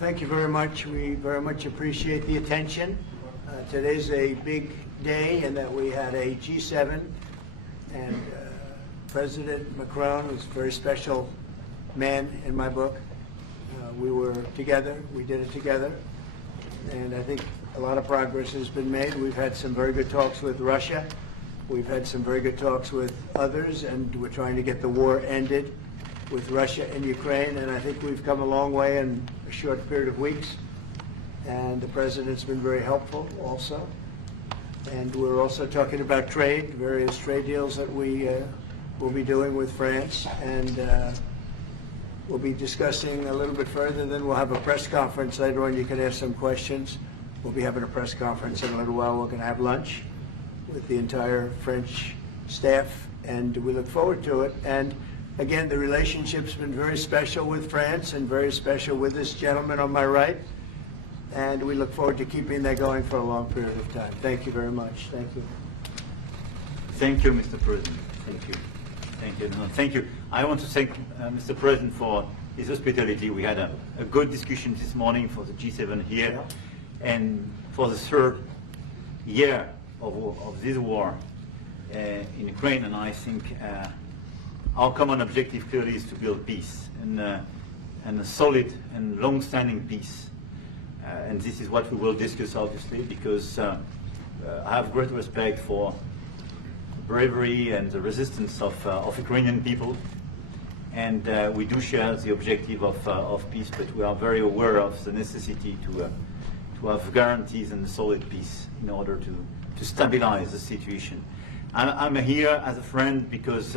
thank you very much. We very much appreciate the attention. Today's a big day in that we had a G7, and President Macron was a very special man in my book. We were together. We did it together. And I think a lot of progress has been made. We've had some very good talks with Russia. We've had some very good talks with others, and we're trying to get the war ended with Russia and Ukraine, and I think we've come a long way in a short period of weeks. And the President's been very helpful also. And we're also talking about trade, various trade deals that we will be doing with France, and we'll be discussing a little bit further. Then we'll have a press conference later on. You can ask some questions. We'll be having a press conference in a little while. We're going to have lunch with the entire French staff, and we look forward to it. And again, the relationship's been very special with France and very special with this gentleman on my right, and we look forward to keeping that going for a long period of time. Thank you very much. Thank you. Thank you, Mr. President. Thank you. Thank you. No, thank you. I want to thank Mr. President for his hospitality. We had a good discussion this morning for the G7 here, and for the third year of this war in Ukraine, and I think our common objective clearly is to build peace, and a solid and long-standing peace. And this is what we will discuss, obviously, because I have great respect for the bravery and the resistance of Ukrainian people, and we do share the objective of peace, but we are very aware of the necessity to have guarantees and solid peace in order to stabilize the situation. I'm here as a friend because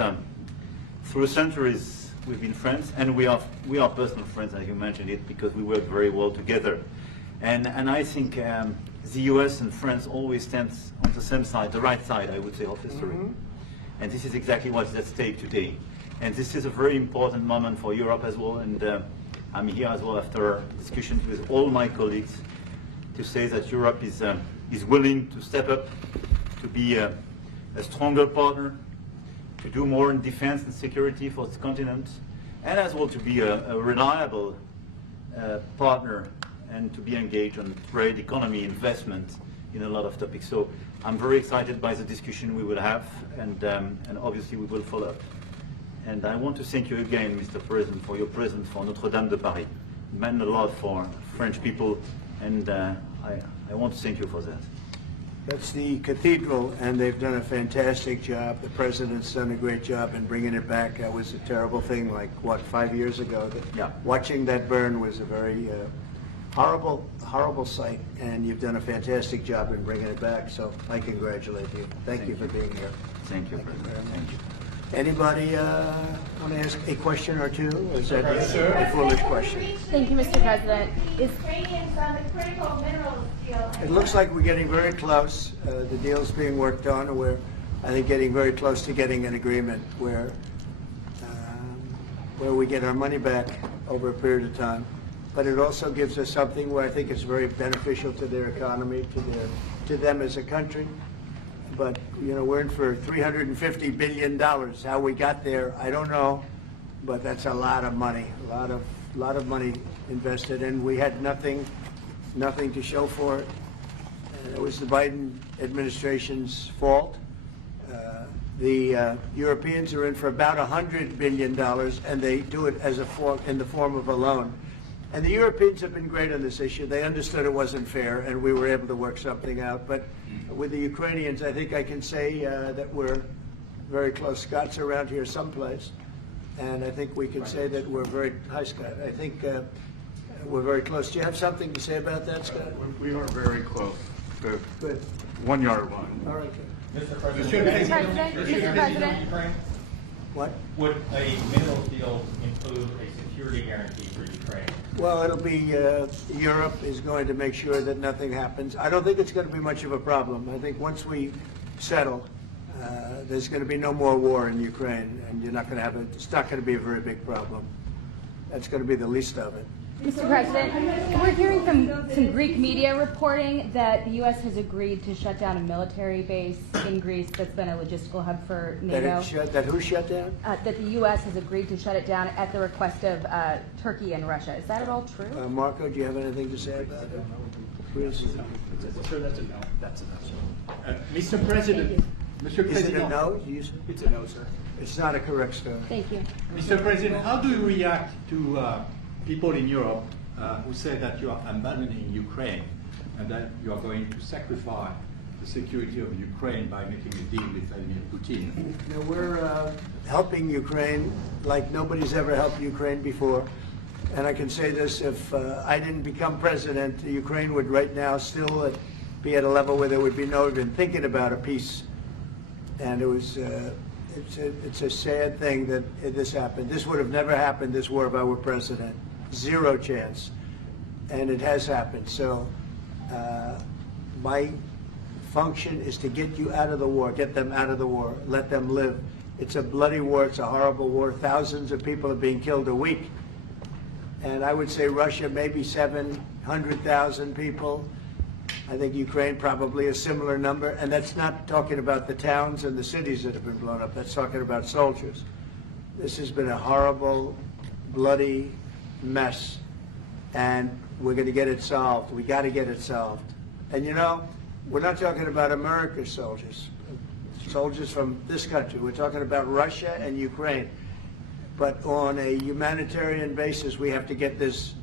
through centuries we've been friends, and we are personal friends, as you mentioned it, because we work very well together. And I think the US and France always stands on the same side, the right side, I would say, of history. And this is exactly what's at stake today. And this is a very important moment for Europe as well, and I'm here as well after discussions with all my colleagues to say that Europe is willing to step up, to be a stronger partner, to do more in defense and security for the continent, and as well to be a reliable partner and to be engaged on trade, economy, investment in a lot of topics. So I'm very excited by the discussion we will have, and obviously we will follow up. And I want to thank you again, Mr. President, for your presence for Notre-Dame de Paris. It meant a lot for French people, and I want to thank you for that. That's the cathedral, and they've done a fantastic job. The President's done a great job in bringing it back. That was a terrible thing, like, what, 5 years ago? Yeah. Watching that burn was a very horrible sight, and you've done a fantastic job in bringing it back, so I congratulate you. Thank you for being here. Thank you. Thank you. Anybody want to ask a question or two? Or is that a foolish question? Thank you, Mr. President. Ukrainians on the critical minerals deal. It looks like we're getting very close. The deal's being worked on, and we're, I think, getting very close to getting an agreement where we get our money back over a period of time. But it also gives us something where I think it's very beneficial to their economy, to them as a country. But, you know, we're in for $350 billion. How we got there, I don't know, but that's a lot of money, a lot of money invested, and we had nothing to show for it. And it was the Biden administration's fault. The Europeans are in for about $100 billion, and they do it as in the form of a loan. And the Europeans have been great on this issue. They understood it wasn't fair, and we were able to work something out. But with the Ukrainians, I think I can say that we're very close. Scott's around here someplace, and I think we can say that we're very, hi Scott, I think we're very close. Do you have something to say about that, Scott? We are very close. Good. 1 yard line. All right. Good. Mr. President, Mr. President. What? would a mineral deal include a security guarantee for Ukraine? Well, it'll be, Europe is going to make sure that nothing happens. I don't think it's going to be much of a problem. I think once we settle, there's going to be no more war in Ukraine, and you're not going to have it's not going to be a very big problem. That's going to be the least of it. Mr. President, we're hearing from some Greek media reporting that the U.S. has agreed to shut down a military base in Greece that's been a logistical hub for NATO. That who shut down? That the U.S. has agreed to shut it down at the request of Turkey and Russia. Is that at all true? Marco, do you have anything to say about it? Please. Sir, that's a no. That's a no. Mr. President. Mr. Is it a President. no? It's a no, sir. It's not a correct story. Thank you. Mr. President, how do you react to people in Europe who say that you are abandoning Ukraine and that you are going to sacrifice the security of Ukraine by making a deal with Vladimir Putin? Now, we're helping Ukraine like nobody's ever helped Ukraine before. And I can say this, if I didn't become president, Ukraine would right now still be at a level where there would be no even thinking about a peace. And it was, it's a sad thing that this happened. This would have never happened, this war, if I were president. Zero chance. And it has happened. So my function is to get you out of the war, get them out of the war, let them live. It's a bloody war, it's a horrible war. Thousands of people are being killed a week. And I would say Russia, maybe 700,000 people. I think Ukraine probably a similar number. And that's not talking about the towns and the cities that have been blown up. That's talking about soldiers. This has been a horrible, bloody mess. And we're going to get it solved. We got to get it solved. And you know, we're not talking about America's soldiers, soldiers from this country. We're talking about Russia and Ukraine. But on a humanitarian basis, we have to get this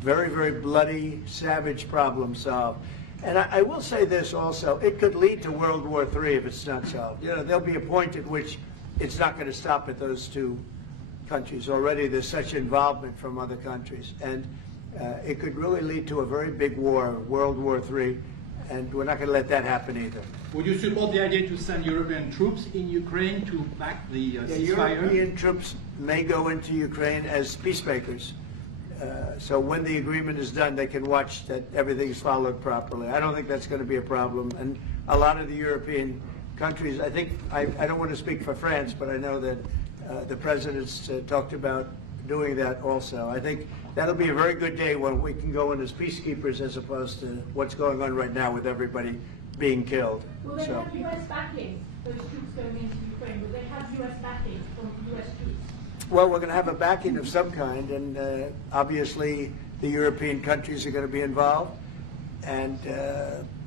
very, very bloody, savage problem solved. And I will say this also, it could lead to World War III if it's not solved. You know, there'll be a point at which it's not going to stop at those two countries. Already there's such involvement from other countries. And it could really lead to a very big war, World War III, and we're not going to let that happen either. Would you support the idea to send European troops in Ukraine to back the ceasefire? European troops may go into Ukraine as peacemakers. So when the agreement is done, they can watch that everything's followed properly. I don't think that's going to be a problem. And a lot of the European countries, I think, I don't want to speak for France, but I know that the president's talked about doing that also. I think that'll be a very good day when we can go in as peacekeepers as opposed to what's going on right now with everybody being killed. Will they have U.S. backing, those troops going into Ukraine? Will they have U.S. backing from U.S. troops? Well, we're going to have a backing of some kind, and obviously the European countries are going to be involved, and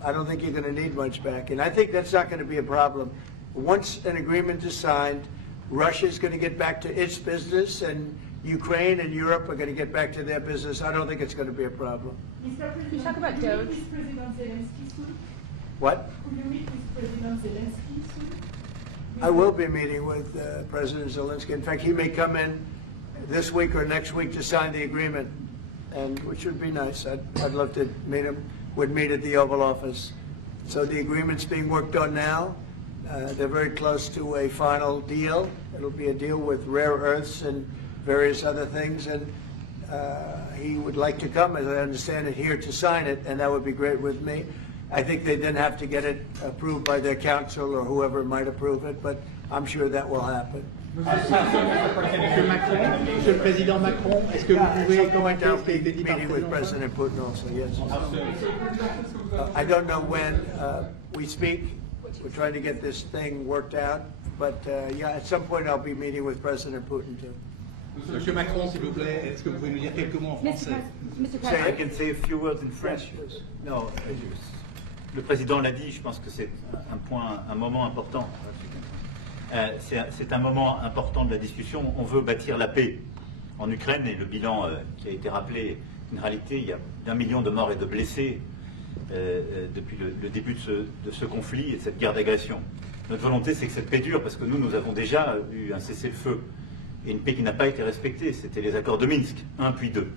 I don't think you're going to need much backing. I think that's not going to be a problem. Once an agreement is signed, Russia's going to get back to its business, and Ukraine and Europe are going to get back to their business. I don't think it's going to be a problem. Mr. President, Can you talk about will you Doge? meet with President Zelensky soon? What? Will you meet with President Zelensky soon? I will be meeting with President Zelensky. In fact, he may come in this week or next week to sign the agreement, and which would be nice. I'd love to meet him. Would meet at the Oval Office. So the agreement's being worked on now. They're very close to a final deal. It'll be a deal with rare earths and various other things, and he would like to come, as I understand it, here to sign it, and that would be great with me. I think they then have to get it approved by their council or whoever might approve it, but I'm sure that will happen. Monsieur le Président Macron, est-ce que vous pouvez commenter I'll ce qui a be été dit par le meeting with Président? President Putin also, yes. I don't know when we speak. We're trying to get this thing worked out, but yeah, at some point I'll be meeting with President Putin too. Monsieur Macron, s'il vous plaît, est-ce que vous pouvez nous dire quelques mots en français? Mr. I President. can say a few words in French. Yes. No, le président l'a dit, je pense que c'est un moment important. C'est un moment important de la discussion. On veut bâtir la paix en Ukraine et le bilan qui a été rappelé, une réalité, il y a d'1 million de morts et de blessés depuis le début de ce conflit et de cette guerre d'agression. Notre volonté, c'est que cette paix dure, parce que nous avons déjà eu un cessez-le-feu et une paix qui n'a pas été respectée. C'était les accords de Minsk, 1 puis 2.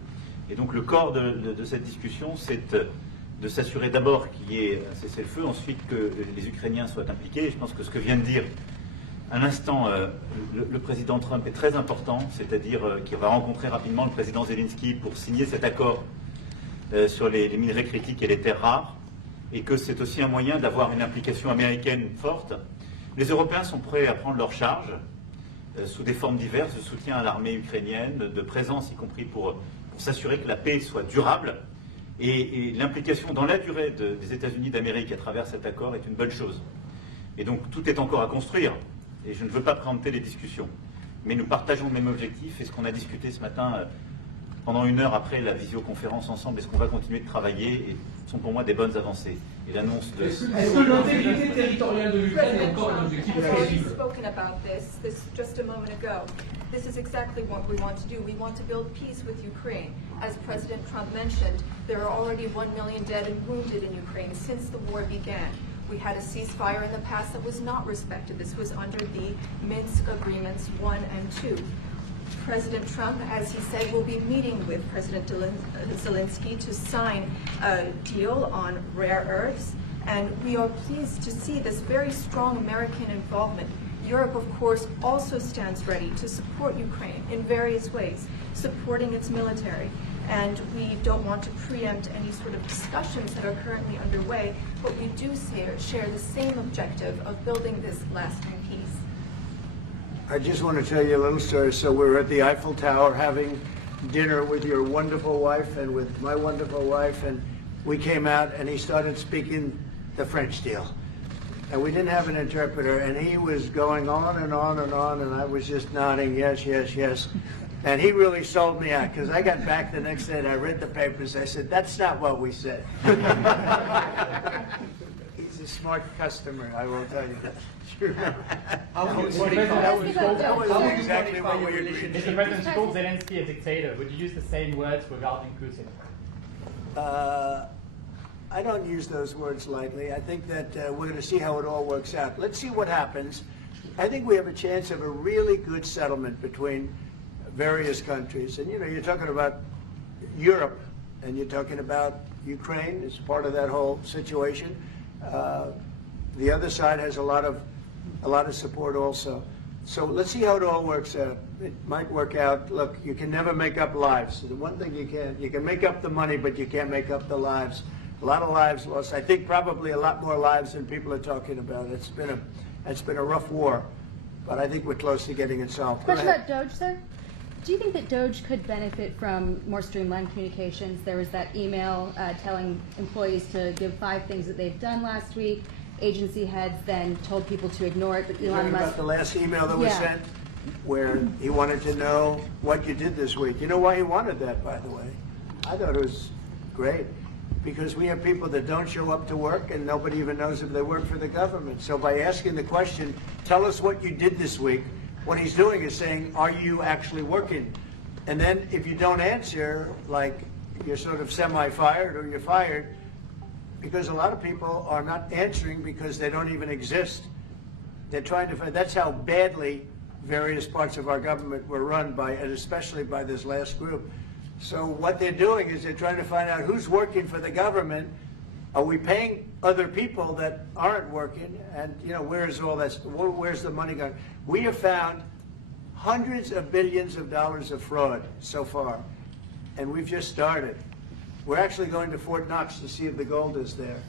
Et donc le corps de cette discussion, c'est de s'assurer d'abord qu'il y ait un cessez-le-feu, ensuite que les Ukrainiens soient impliqués. Et je pense que ce que vient de dire à l'instant le président Trump est très important, c'est-à-dire qu'il va rencontrer rapidement le président Zelensky pour signer cet accord sur les minerais critiques et les terres rares, et que c'est aussi un moyen d'avoir une implication américaine forte. Les Européens sont prêts à prendre leur charge sous des formes diverses de soutien à l'armée ukrainienne, de présence y compris pour s'assurer que la paix soit durable. Et l'implication dans la durée des États-Unis d'Amérique à travers cet accord est une bonne chose. Et donc tout est encore à construire. Et je ne veux pas préempter les discussions. Mais nous partageons le même objectif. Et ce qu'on a discuté ce matin, pendant 1 heure après la visioconférence ensemble, est-ce qu'on va continuer de travailler, et sont pour moi des bonnes avancées. Et l'annonce de... Est-ce que l'intégrité territoriale de l'Ukraine est encore un objectif We've already possible? spoken about this just a moment ago. This is exactly what we want to do. We want to build peace with Ukraine. As President Trump mentioned, there are already 1 million dead and wounded in Ukraine since the war began. We had a ceasefire in the past that was not respected. This was under the Minsk Agreements 1 and 2. President Trump, as he said, will be meeting with President Zelensky to sign a deal on rare earths. And we are pleased to see this very strong American involvement. Europe, of course, also stands ready to support Ukraine in various ways, supporting its military. And we don't want to preempt any sort of discussions that are currently underway, but we do share the same objective of building this lasting peace. I just want to tell you a little story. So we were at the Eiffel Tower having dinner with your wonderful wife and with my wonderful wife, and we came out and he started speaking the French deal. And we didn't have an interpreter, and he was going on and on and on, and I was just nodding, yes, yes, yes. And he really sold me out, because I got back the next day and I read the papers. I said, that's not what we said. He's a smart customer, I will tell you that. Sure. That was exactly what we agreed Mr. to. President, you called Zelensky a dictator. Would you use the same words regarding Putin? I don't use those words lightly. I think that we're going to see how it all works out. Let's see what happens. I think we have a chance of a really good settlement between various countries. And, you know, you're talking about Europe, and you're talking about Ukraine as part of that whole situation. The other side has a lot of support also. So let's see how it all works out. It might work out. Look, you can never make up lives. The one thing you can make up the money, but you can't make up the lives. A lot of lives lost. I think probably a lot more lives than people are talking about. It's been a rough war, but I think we're close to getting it solved. Go Question ahead. about Doge, sir. Do you think that Doge could benefit from more streamlined communications? There was that email telling employees to give 5 things that they've done last week. Agency heads then told people to ignore it, but You're Elon talking about Musk... the last email that was Yeah. sent, where he wanted to know what you did this week. You know why he wanted that, by the way? I thought it was great, because we have people that don't show up to work and nobody even knows if they work for the government. So by asking the question, tell us what you did this week, what he's doing is saying, are you actually working? And then if you don't answer, like you're sort of semi-fired or you're fired, because a lot of people are not answering because they don't even exist. They're trying to find, that's how badly various parts of our government were run by, and especially by this last group. So what they're doing is they're trying to find out who's working for the government. Are we paying other people that aren't working? And, you know, where's all that, where's the money going? We have found hundreds of billions of dollars of fraud so far, and we've just started. We're actually going to Fort Knox to see if the gold is there,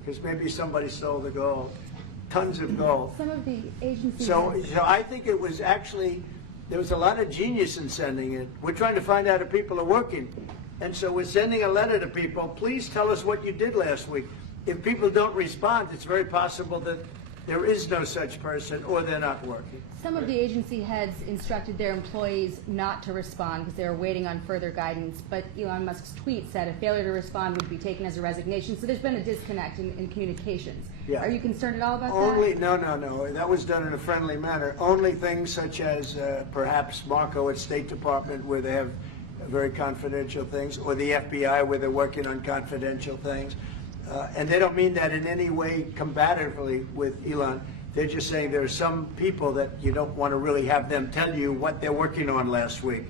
because maybe somebody stole the gold. Tons of gold. Some of the agencies... So I think it was actually, there was a lot of genius in sending it. We're trying to find out if people are working. And so we're sending a letter to people, please tell us what you did last week. If people don't respond, it's very possible that there is no such person or they're not working. Some of the agency heads instructed their employees not to respond because they were waiting on further guidance, but Elon Musk's tweet said a failure to respond would be taken as a resignation. So there's been a disconnect in communications. Yeah. Are you concerned at all about Only, that? no. That was done in a friendly manner. Only things such as perhaps Marco at State Department, where they have very confidential things, or the FBI, where they're working on confidential things. And they don't mean that in any way combatively with Elon. They're just saying there are some people that you don't want to really have them tell you what they're working on last week.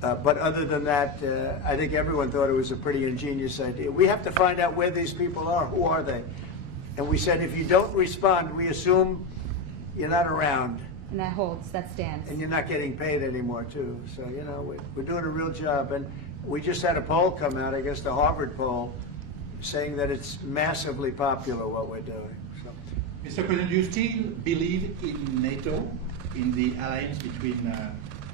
But other than that, I think everyone thought it was a pretty ingenious idea. We have to find out where these people are. Who are they? And we said, if you don't respond, we assume you're not around. And that holds, that stands. And you're not getting paid anymore, too. So, you know, we're doing a real job. And we just had a poll come out, I guess the Harvard poll, saying that it's massively popular what we're doing. So. Mr. President, do you still believe in NATO, in the alliance between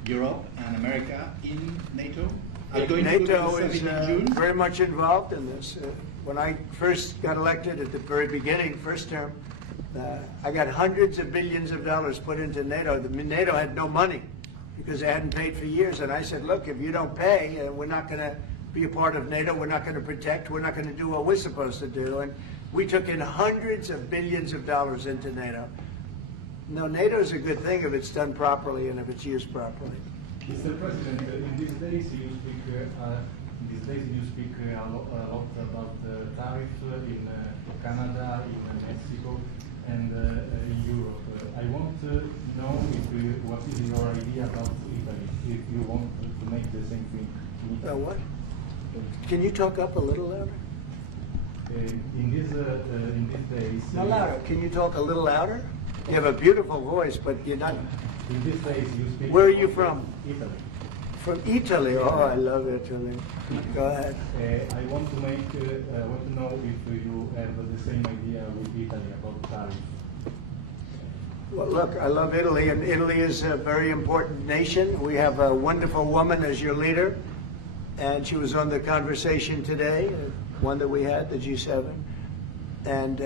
Europe and America in NATO, Are you going to go NATO to the is summit in June? very much involved in this. When I first got elected at the very beginning, first term, I got hundreds of billions of dollars put into NATO. NATO had no money because they hadn't paid for years. And I said, look, if you don't pay, we're not going to be a part of NATO. We're not going to protect. We're not going to do what we're supposed to do. And we took in hundreds of billions of dollars into NATO. No, NATO is a good thing if it's done properly and if it's used properly. Mr. President, in these days you speak a lot about tariff in Canada, in Mexico, and in Europe. I want to know what is your idea about Italy, if you want to make the same thing in Italy. What? Can you talk up a little louder? In these days... No, louder. Can you talk a little louder? You have a beautiful voice, but you're not... In these days you speak... Where are you from? Italy. From Italy? Oh, I love Italy. Go ahead. I want to know if you have the same idea with Italy about tariffs. Well, look, I love Italy, and Italy is a very important nation. We have a wonderful woman as your leader, and she was on the conversation today, one that we had, the G7. And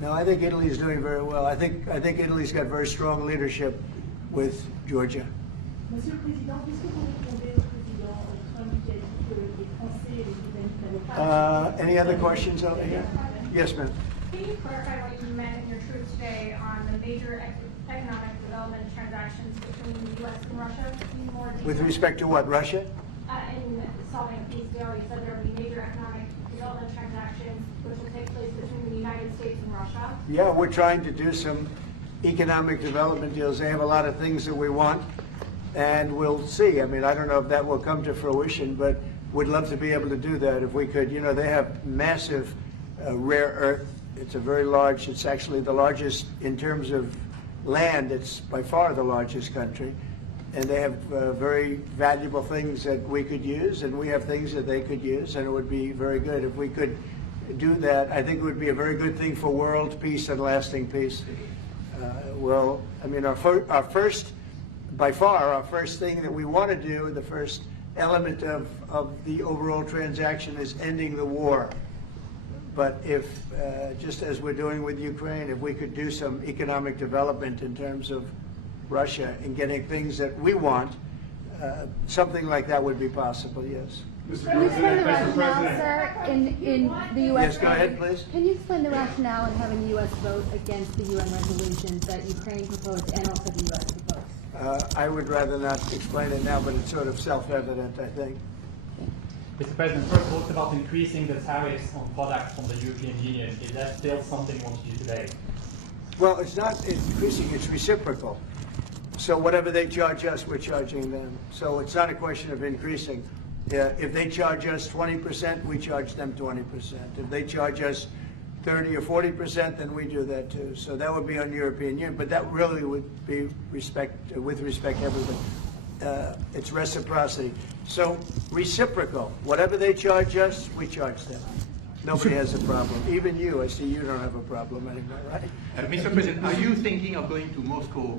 no, I think Italy is doing very well. I think Italy's got very strong leadership with Georgia. Monsieur le Président, qu'est-ce que vous répondez au président Trump qui a dit que les Français et les Britanniques n'avaient pas... Any other questions over here? Yes, ma'am. Can you clarify what you meant in your truth today on the major economic development transactions between the U.S. and Russia? In more detail? With respect to what, Russia? In solving a peace deal, you said there will be major economic development transactions which will take place between the United States and Russia. Yeah, we're trying to do some economic development deals. They have a lot of things that we want, and we'll see. I mean, I don't know if that will come to fruition, but we'd love to be able to do that if we could. You know, they have massive rare earth. It's a very large, it's actually the largest in terms of land. It's by far the largest country. And they have very valuable things that we could use, and we have things that they could use, and it would be very good if we could do that. I think it would be a very good thing for world peace and lasting peace. Well, I mean, our first, by far, our first thing that we want to do, the first element of the overall transaction is ending the war. But if, just as we're doing with Ukraine, if we could do some economic development in terms of Russia and getting things that we want, something like that would be possible, yes. Can you explain the rationale, sir, in the U.S.? Yes, go ahead, please. Can you explain the rationale in having the U.S. vote against the UN resolutions that Ukraine proposed and also the U.S. proposed? I would rather not explain it now, but it's sort of self-evident, I think. Mr. President, first talked about increasing the tariffs on products from the European Union. Is that still something you want to do today? Well, it's not increasing, it's reciprocal. So whatever they charge us, we're charging them. So it's not a question of increasing. If they charge us 20%, we charge them 20%. If they charge us 30 or 40%, then we do that too. So that would be on European Union, but that really would be with respect to everybody. It's reciprocity. So reciprocal. Whatever they charge us, we charge them. Nobody has a problem. Even you, I see you don't have a problem anymore, right? Mr. President, are you thinking of going to Moscow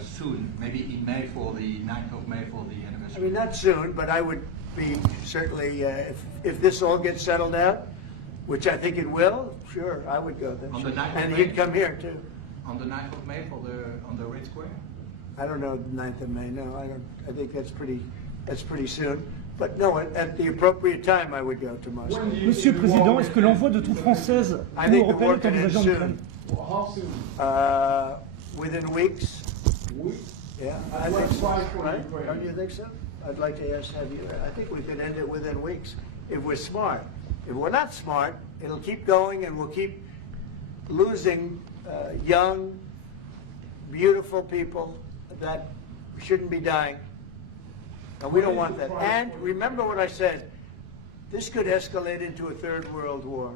soon, maybe in May for the 9th of May for the anniversary? I mean, not soon, but I would be certainly, if this all gets settled out, which I think it will, sure, I would go there. On the 9th of and May? he'd come here too. On the 9th of May on the Red Square? I don't know the 9th of May, no, I don't. I think that's pretty soon. But no, at the appropriate time, I would go to Moscow. Monsieur le Président, est-ce que l'envoi de troupes françaises I ou think the européennes war est can end envisagé en Ukraine? soon. How soon? Within weeks. Yeah, I think so, Why for right? Ukraine? Don't you think so? I'd like to have you. I think we could end it within weeks if we're smart. If we're not smart, it'll keep going, and we'll keep losing young, beautiful people that shouldn't be dying. And we don't want that. And remember what I said, this could escalate into a third world war.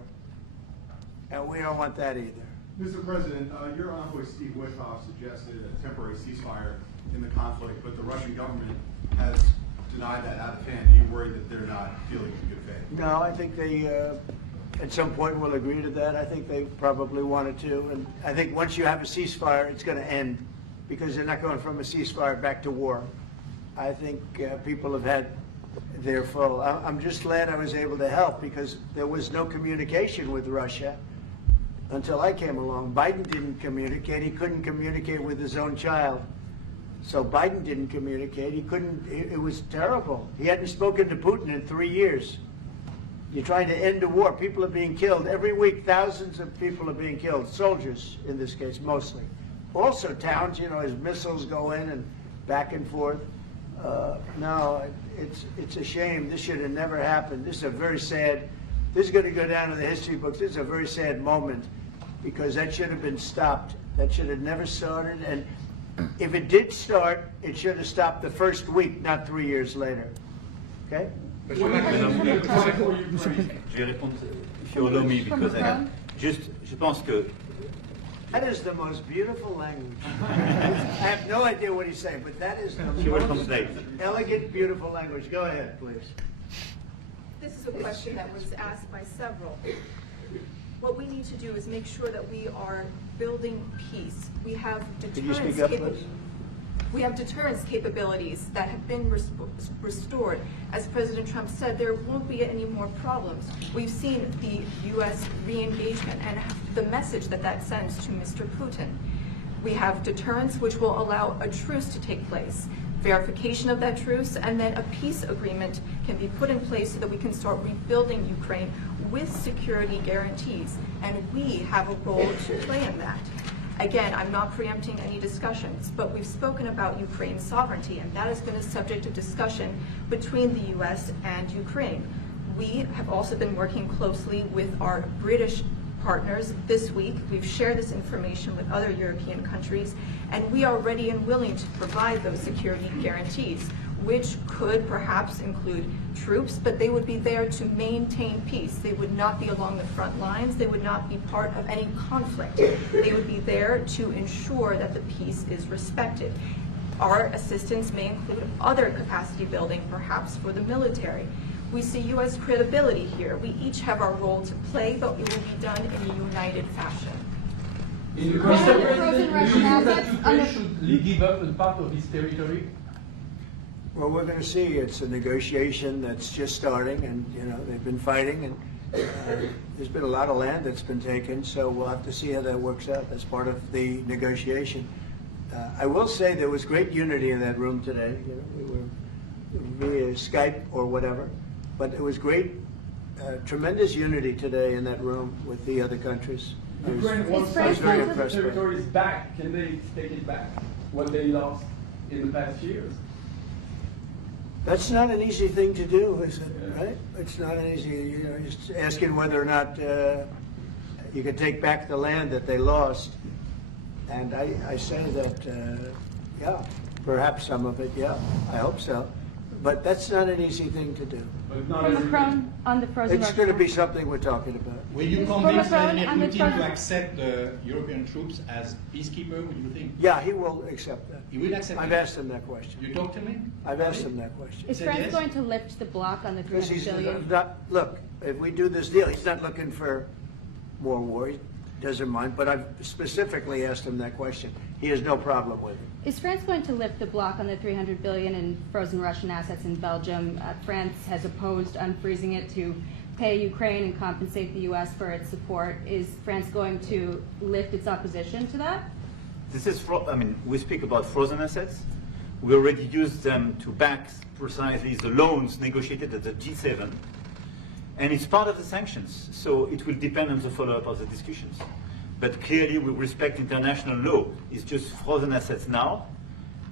And we don't want that either. Mr. President, your envoy Steve Witkoff suggested a temporary ceasefire in the conflict, but the Russian government has denied that out of hand. Are you worried that they're not dealing in good faith? No, I think they, at some point, will agree to that. I think they probably wanted to. And I think once you have a ceasefire, it's going to end, because they're not going from a ceasefire back to war. I think people have had they're full. I'm just glad I was able to help because there was no communication with Russia until I came along. Biden didn't communicate. He couldn't communicate with his own child. So Biden didn't communicate. He couldn't. It was terrible. He hadn't spoken to Putin in 3 years. You're trying to end a war. People are being killed. Every week, thousands of people are being killed. Soldiers, in this case, mostly. Also towns, you know, as missiles go in and back and forth. No, it's a shame. This should have never happened. This is a very sad, this is going to go down in the history books. This is a very sad moment because that should have been stopped. That should have never started. And if it did start, it should have stopped the first week, not 3 years later. Okay? Je vais répondre, if you allow me, because I have just, je pense que that is the most beautiful language. I have no idea what he's saying, but that is the most elegant, beautiful language. Go ahead, please. This is a question that was asked by several. What we need to do is make sure that we are building peace. We have deterrence capabilities that have been restored. As President Trump said, there won't be any more problems. We've seen the U.S. re-engagement and the message that that sends to Mr. Putin. We have deterrence, which will allow a truce to take place, verification of that truce, and then a peace agreement can be put in place so that we can start rebuilding Ukraine with security guarantees. And we have a role to play in that. Again, I'm not preempting any discussions, but we've spoken about Ukraine's sovereignty, and that has been a subject of discussion between the U.S. and Ukraine. We have also been working closely with our British partners this week. We've shared this information with other European countries, and we are ready and willing to provide those security guarantees, which could perhaps include troops, but they would be there to maintain peace. They would not be along the front lines. They would not be part of any conflict. They would be there to ensure that the peace is respected. Our assistance may include other capacity building, perhaps for the military. We see U.S. credibility here. We each have our role to play, but it will be done in a united fashion. Mr. President, do you think that Ukraine should give up a part of its territory? Well, we're going to see. It's a negotiation that's just starting, and you know they've been fighting, and there's been a lot of land that's been taken. So we'll have to see how that works out. That's part of the negotiation. I will say there was great unity in that room today. You know, we were via Skype or whatever, but it was great, tremendous unity today in that room with the other countries. Ukraine wants very impressed. territories back. Can they take it back? What they lost in the past years? That's not an easy thing to do, is it? Right? It's not an easy. You know, just asking whether or not you can take back the land that they lost. And I say that, yeah, perhaps some of it, yeah, I hope so. But that's not an easy thing to do. Macron on the frozen It's going to be something we're talking about. Will you convince Vladimir Putin to accept the European troops as peacekeeper, would you think? Yeah, he will accept that. He will accept I've that? asked him that question. You talked to him? I've asked him that question. Is France going to lift the block on the Because 300 he's billion? not, look, if we do this deal, he's not looking for more war. He doesn't mind, but I've specifically asked him that question. He has no problem with it. Is France going to lift the block on the 300 billion in frozen Russian assets in Belgium? France has opposed unfreezing it to pay Ukraine and compensate the U.S. for its support. Is France going to lift its opposition to that? this is, I mean, we speak about frozen assets. We already used them to back precisely the loans negotiated at the G7. And it's part of the sanctions, so it will depend on the follow-up of the discussions. But clearly we respect international law. It's just frozen assets now.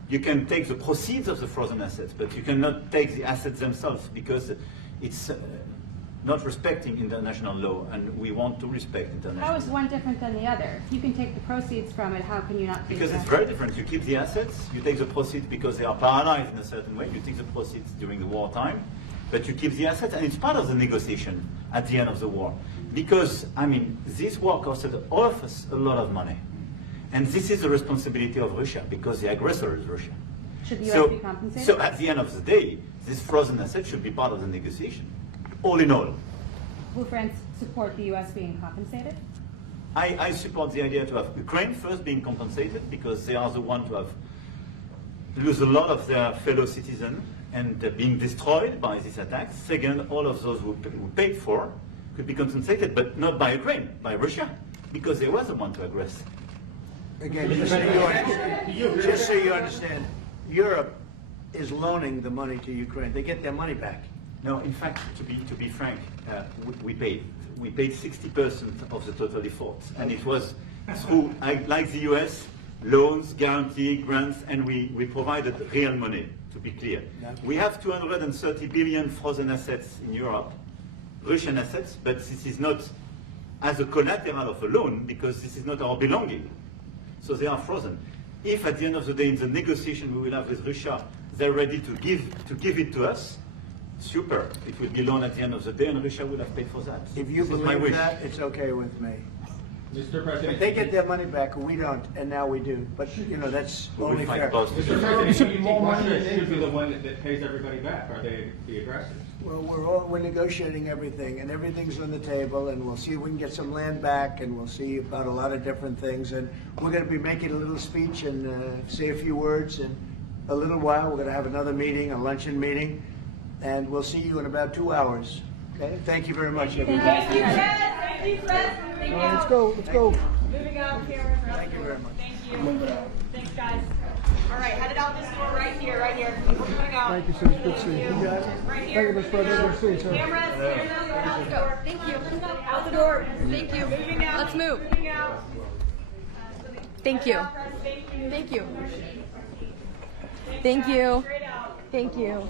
You can take the proceeds of the frozen assets, but you cannot take the assets themselves because it's not respecting international law, and we want to respect international law. How is one different than the other? If you can take the proceeds from it, how can you not take Because the it's very different. You keep the assets, you take the proceeds because they are paralyzed in a certain way. You take the proceeds during the wartime, but you keep the assets, and it's part of the negotiation at the end of the war. Because, I mean, this war costed all of us a lot of money. And this is the responsibility of Russia, because the aggressor is Russia. Should the U.S. be compensated? So at the end of the day, this frozen asset should be part of the negotiation, all in all. Will France support the U.S. being compensated? I support the idea to have Ukraine first being compensated, because they are the ones who have lose a lot of their fellow citizens, and being destroyed by these attacks. Second, all of those who paid for could be compensated, but not by Ukraine, by Russia, because they were the one to aggress. Again, just so you understand, Europe is loaning the money to Ukraine. They get their money back. No, in fact, to be frank, we paid 60% of the total efforts, and it was through, like the US, loans, guarantee, grants, and we provided real money, to be clear. We have 230 billion frozen assets in Europe, Russian assets, but this is not as a collateral of a loan, because this is not our belonging. So they are frozen. If at the end of the day, in the negotiation we will have with Russia, they're ready to give it to us, super. It will be loaned at the end of the day, and Russia will have paid for that. If you believe that, it's okay with me. Mr. But President, they get their money back, we don't, and now we do. But, you know, that's only fight fair. both. Mr. President, do you think Russia should be the one that pays everybody back? Are they the aggressors? Well, we're negotiating everything, and everything's on the table, and we'll see if we can get some land back, and we'll see about a lot of different things. And we're going to be making a little speech and say a few words in a little while. We're going to have another meeting, a luncheon meeting, and we'll see you in about 2 hours. Okay? Thank you very much, everybody. Thank you, Fred. Thank you, Fred. Moving out. Let's go. Let's go. Moving out, Cameron. Thank you very much. Thank you. Thanks, guys. All right, headed out this door right here, right here. We're moving out. Thank you, sir. Good to see you. You got it. Right here. Thank you, Mr. President. Good to see you, sir. Cameras, out the door. Thank you. Out the door. Thank you. Moving out. Let's move. Moving out. Thank you. Thank you. Thank you. Thank you. Straight out. Thank you.